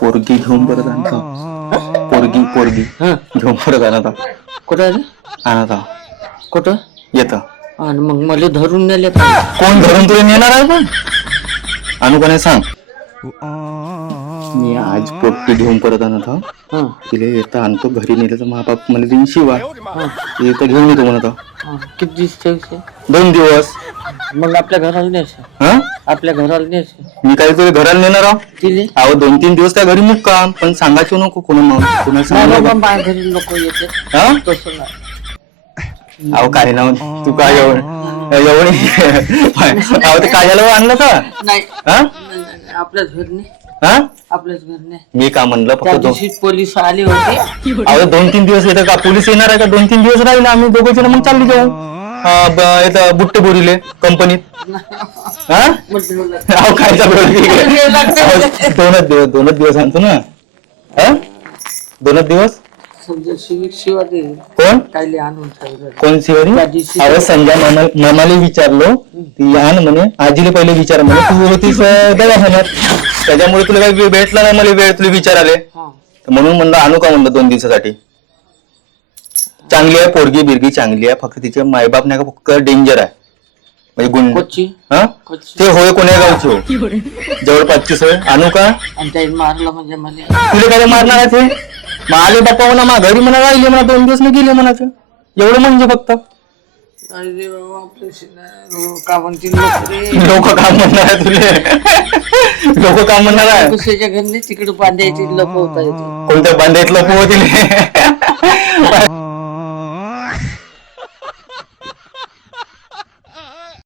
पोरगी घेऊन परत आणता. पोरगी पोरगी घेऊन परत आणता. कुठं आहे रे? आणता कुठं येत. आणि मग मला धरून नेले कोण धरून तुला नेणार आहे पण? आणू का नाही सांग. मी आज पोरगी घेऊन परत आणत हा. तिला येता आणतो. घरी नेलं तर मा बाप मला देईन शिवा. येतं घेऊन येतो म्हणत. किती दिवस 2 दिवस. मग आपल्या घराला न्यायचं. हा आपल्या घराला न्यायचं. मी काय तुला घराला नेणार आहो. तिले अहो 2-3 दिवस त्या घरी मुक्काम. पण सांगायचं नको कोणा सांगा. माझ्या घरी लोक येते हा तसं नाही. अहो काय नाव तू काय एवढी अहो ते काजल आणलं का? नाही हा आपल्याच घर नाही. हा आपल्याच घर नाही. मी का म्हणलं त्या फक्त दिवशी पोलीस आले होते. अहो 2-3 दिवस येतं का? पोलीस येणार आहे का? 2-3 दिवस राहिले आम्ही दोघं जण मग चालली जाऊ बुट्टे बोरीले कंपनीत. हा अहो काय दोनच दिवस आणतो ना. हा 2 दिवस. शिवाजी कोण कायले आणून ठेवलं. कोण शिवाजी? अरे संजय मामाला विचारलो ती आण म्हणे. आजीला पहिले विचार म्हणे तू होतीस दवाखान्यात त्याच्यामुळे तुला काही भेटला नाही मला वेळ तुला विचाराले म्हणून म्हणलं आणू का म्हणलं 2 दिवसासाठी. चांगली आहे पोरगी बिरगी चांगली आहे. फक्त तिचे मायबाप नाही का फक्त डेंजर आहे म्हणजे गुण. हा ते होय कोण्या गावची हो जवळपासची सोय. आणू का? आणि त्याने मारलं म्हणजे मला तुला काय मारणार आहे ते? मग आले बाप्पा म्हणा मा घरी म्हणा राहिले म्हणा 2 दिवस नाही गेले म्हणाचं एवढं म्हणजे फक्त. अरे बाबा का म्हणतील लोक काम म्हणणार आहे तुले? लोक काम म्हणणार आहे दुसऱ्याच्या घरी तिकडे बांधायचे लपवता येते. कोणत्या बांधायत लपव होतील